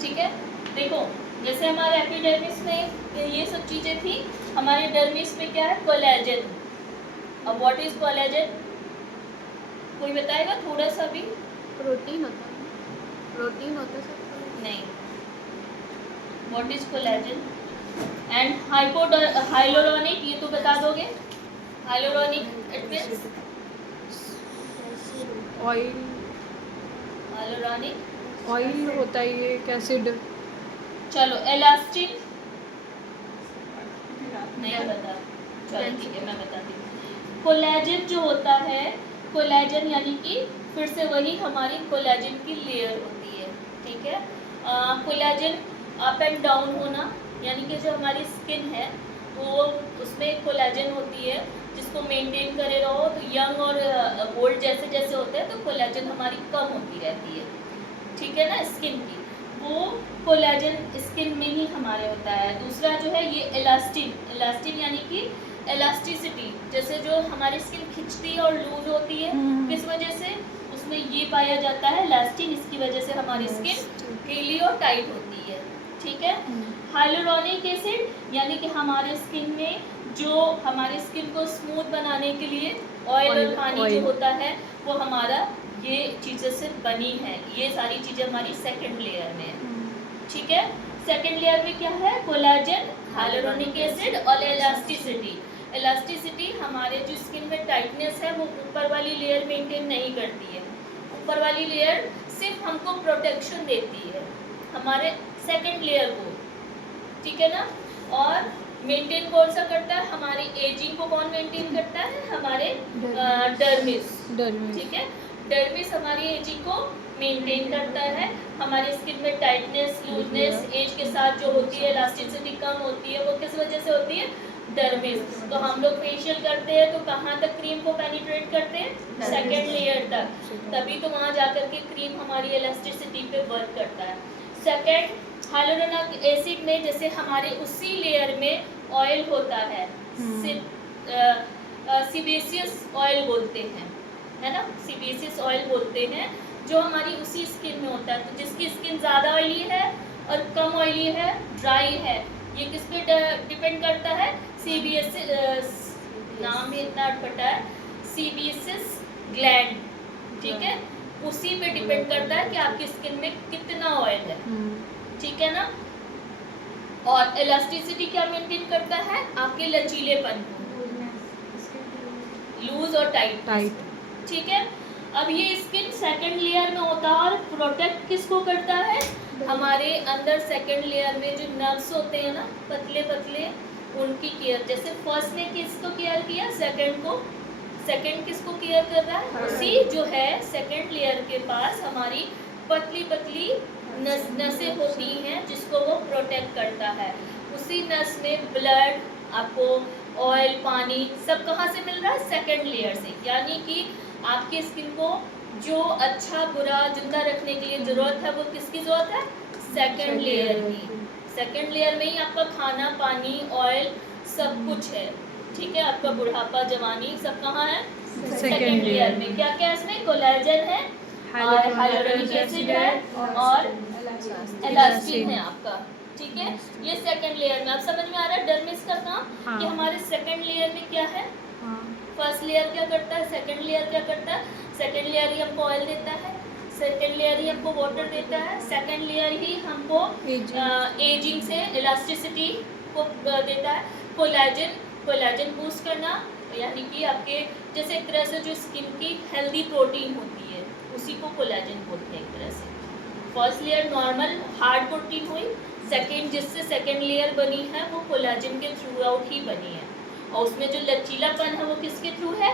ठीक है, देखो जैसे हमारे एपिडर्मिस में ये सब चीज़ें थी, हमारे डर्मिस में क्या है, कोलेजन। अब व्हाट इज कोलेजन, कोई बताएगा थोड़ा सा भी? प्रोटीन होता है, प्रोटीन होता है सर। नहीं, what is collagen? And hyaluronic, ये तो बता दोगे, hyaluronic it means oil, hyaluronic oil होता है ये, एक एसिड। चलो एलास्टिन, नहीं बता, चलो ठीक है मैं बताती हूँ। कोलेजन जो होता है, कोलेजन यानी कि फिर से वही हमारी कोलेजन की लेयर होती है, ठीक है। कोलेजन अप एंड डाउन होना, यानी कि जो हमारी स्किन है वो उसमें कोलेजन होती है, जिसको मेंटेन करे रहो। तो यंग और ओल्ड जैसे जैसे होते हैं तो कोलेजन हमारी कम होती रहती है, ठीक है ना, स्किन की। वो कोलेजन स्किन में ही हमारे होता है। दूसरा जो है ये इलास्टिन, इलास्टिन यानी कि इलास्टिसिटी, जैसे जो हमारी स्किन खिंचती है और लूज होती है, किस वजह से, उसमें ये पाया जाता है इलास्टिन, इसकी वजह से हमारी स्किन ढीली और टाइट होती है, ठीक है। हाइलोरोनिक एसिड यानी कि हमारे स्किन में जो हमारी स्किन को स्मूथ बनाने के लिए ऑयल और पानी जो होता है वो हमारा ये चीज़ें से बनी है। ये सारी चीज़ें हमारी सेकंड लेयर में है, ठीक है। सेकंड लेयर में क्या है, कोलेजन, हाइलोरोनिक एसिड और इलास्टिसिटी। इलास्टिसिटी हमारे जो स्किन में टाइटनेस है वो ऊपर वाली लेयर मेंटेन नहीं करती है। ऊपर वाली लेयर सिर्फ हमको प्रोटेक्शन देती है हमारे सेकंड लेयर को, ठीक है ना। और मेंटेन कौन सा करता है, हमारी एजिंग को कौन मेंटेन करता है, हमारे डर्मिस, ठीक है। डर्मिस हमारी एजिंग को मेंटेन करता है। हमारी स्किन में टाइटनेस, लूजनेस एज के साथ जो होती है, इलास्टिसिटी कम होती है, वो किस वजह से होती है, डर्मिस। तो हम लोग फेशियल करते हैं तो कहाँ तक क्रीम को पेनिट्रेट करते हैं, सेकेंड लेयर तक, तभी तो वहाँ जाकर के क्रीम हमारी इलास्टिसिटी पे वर्क करता है। सेकेंड हाइलोरोनिक एसिड में जैसे हमारे उसी लेयर में ऑयल होता है, सीबेसियस ऑयल बोलते हैं, है ना, सीबेसियस ऑयल बोलते हैं, जो हमारी उसी स्किन में होता है। तो जिसकी स्किन ज़्यादा ऑयली है और कम ऑयली है, ड्राई है, ये किस पे डिपेंड करता है, सीबेसियस, नाम भी इतना अटपटा है, सीबेसियस ग्लैंड, ठीक है, उसी पे डिपेंड करता है कि आपकी स्किन में कितना ऑयल है, ठीक है ना। और इलास्टिसिटी क्या मेंटेन करता है, आपके लचीलेपन को, लूज और टाइट, ठीक है। अब ये स्किन सेकंड लेयर में होता है और प्रोटेक्ट किसको करता है, हमारे अंदर सेकंड लेयर में जो नर्व्स होते हैं ना, पतले पतले, उनकी केयर। जैसे फर्स्ट ने किसको केयर किया, सेकंड को, सेकंड किसको केयर कर रहा है, उसी जो है सेकंड लेयर के पास हमारी पतली पतली नसें होती हैं जिसको वो प्रोटेक्ट करता है। उसी नस में ब्लड, आपको ऑयल, पानी सब कहाँ से मिल रहा है, सेकंड लेयर से। यानी कि आपकी स्किन को जो अच्छा बुरा जिंदा रखने के लिए ज़रूरत है वो किसकी ज़रूरत है, सेकंड लेयर की। सेकंड लेयर में ही आपका खाना, पानी, ऑयल सब कुछ है, ठीक है। आपका बुढ़ापा, जवानी सब कहाँ है, सेकंड लेयर में। क्या क्या इसमें, कोलेजन है, हाइलोरोनिक एसिड है और इलास्टिन है आपका, ठीक है। ये सेकंड लेयर में। आप समझ में आ रहा है डर्मिस का काम, कि हमारे सेकंड लेयर में क्या है, फर्स्ट लेयर क्या करता है, सेकंड लेयर क्या करता है, सेकंड लेयर ही हमको ऑयल देता है, सेकंड लेयर ही हमको वाटर देता है, सेकंड लेयर ही हमको एजिंग से इलास्टिसिटी को देता है। कोलेजन, कोलेजन बूस्ट करना, यानी कि आपके जैसे एक तरह से जो स्किन की हेल्दी प्रोटीन होती है उसी को कोलेजन बोलते हैं एक तरह से। First layer normal hard protein हुई, सेकंड जिससे सेकंड लेयर बनी है वो कोलेजन के थ्रू आउट ही बनी है, और उसमें जो लचीलापन है वो किसके थ्रू है,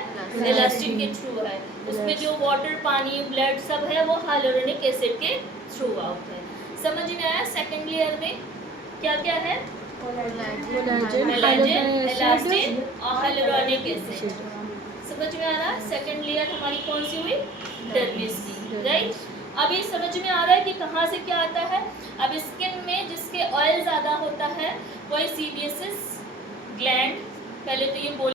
इलास्टिन के थ्रू है। उसमें जो वाटर, पानी, ब्लड सब है वो हाइलोरोनिक एसिड के थ्रू आउट है। समझ में आया, सेकंड लेयर में क्या क्या है, कोलेजन, इलास्टिन और हाइलोरोनिक एसिड। समझ में आ रहा है, सेकंड लेयर हमारी कौन सी हुई, डर्मिस की, राइट। अब ये समझ में आ रहा है कि कहाँ से क्या आता है। अब स्किन में जिसके ऑयल ज़्यादा होता है वही सीबेसियस ग्लैंड, पहले तो ये बोल